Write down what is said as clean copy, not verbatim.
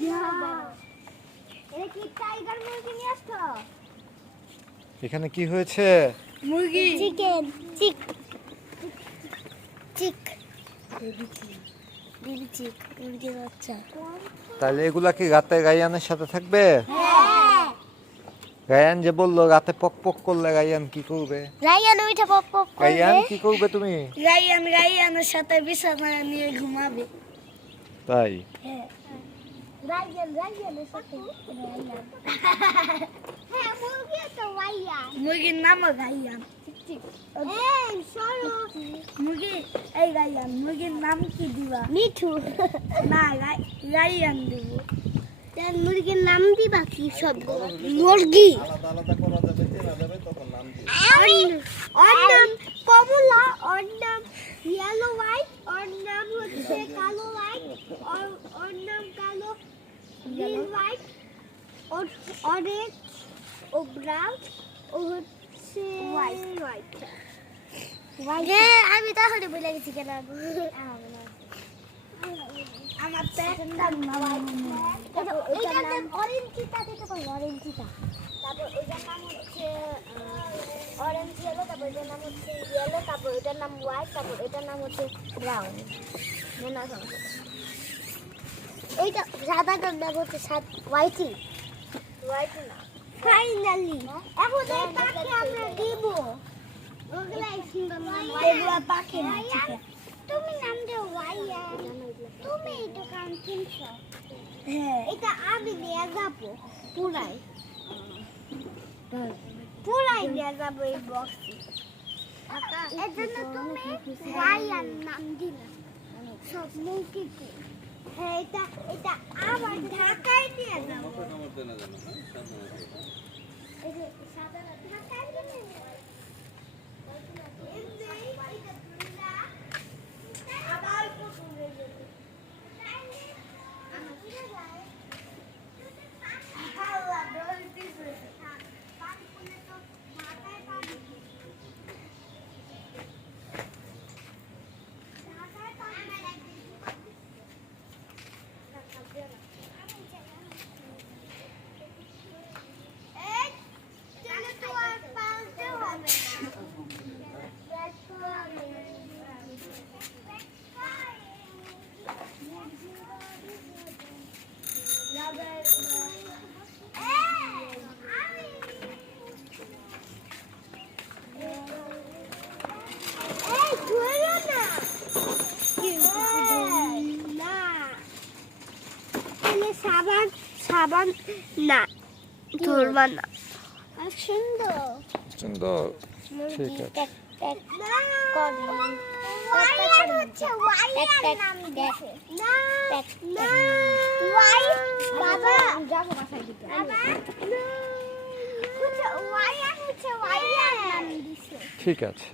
এটা কি টাইগার মুরগি নিয়ে আসছো? এখানে কি হয়েছে? মুরগি চিকেন চিক চিক বেবি চিক মুরগির বাচ্চা। তাহলে এগুলা কি রাতে গাইয়ানের সাথে থাকবে? হ্যাঁ গাইয়ান যে বললো রাতে পক পক করলে গাইয়ান কি করবে? রায়ান ওইটা পপ পপ করবে। গাইয়ান কি করবে তুমি? রায়ানের সাথে বিছানায় নিয়ে ঘুমাবে। তাই হ্যাঁ রায়ানের সাথে রায়ান। হ্যাঁ মুরগি তো রায়ান। মুরগির নামও রায়ান। এই সরো মুরগি এই রায়ান মুরগির নাম কি দিবা? মিঠু না রায়ান দিব। তার মুরগির নাম দিবা কি শব্দ? মুরগি আলাদা আলাদা করা যাবে চেনা যাবে তখন নাম দিবে। ওর নাম কমলা, ওর নাম ইয়েলো হোয়াইট, ওর নাম হচ্ছে কালো হোয়াইট, ওর নাম কালো গ্রিন হোয়াইট, অরেঞ্জ ও ব্রাউন ও হচ্ছে হোয়াইট। আমি তাহলে বলে গেছি কেন আমার প্যান্টার নাম এটার নাম অরেঞ্জ চিতা দিতে পারো। অরেঞ্জ চিতা তারপর ওইটার নাম হচ্ছে অরেঞ্জ ইয়েলো, তারপর এটার নাম হচ্ছে ইয়েলো, তারপর এটার নাম হোয়াইট, তারপর এটার নাম হচ্ছে ব্রাউন। মনে আছে এইটা সাদাটার নাম হচ্ছে হোয়াইটি হোয়াইটি না। ফাইনালি এখন এই পাখি আমরা দিব। ওগুলাই সুন্দর নাম। এগুলা পাখি না। তুমি নাম দাও ওয়াইয়ান। তুমি এটা কান কিনছো? হ্যাঁ এটা আমি নিয়ে যাবো পুরাই পুরাই নিয়ে যাবো এই বক্সে। এর জন্য তুমি ওয়াইয়ান নাম দিলা সব মুরগিকে। হ্যাঁ এটা এটা আবার ঢাকায় নিয়ে যাবো। এই যে সাদা ঢাকায় নিয়ে যাবো। সাবান না ধরবা না। সুন্দর সুন্দর ঠিক আছে। ঠিক আছে।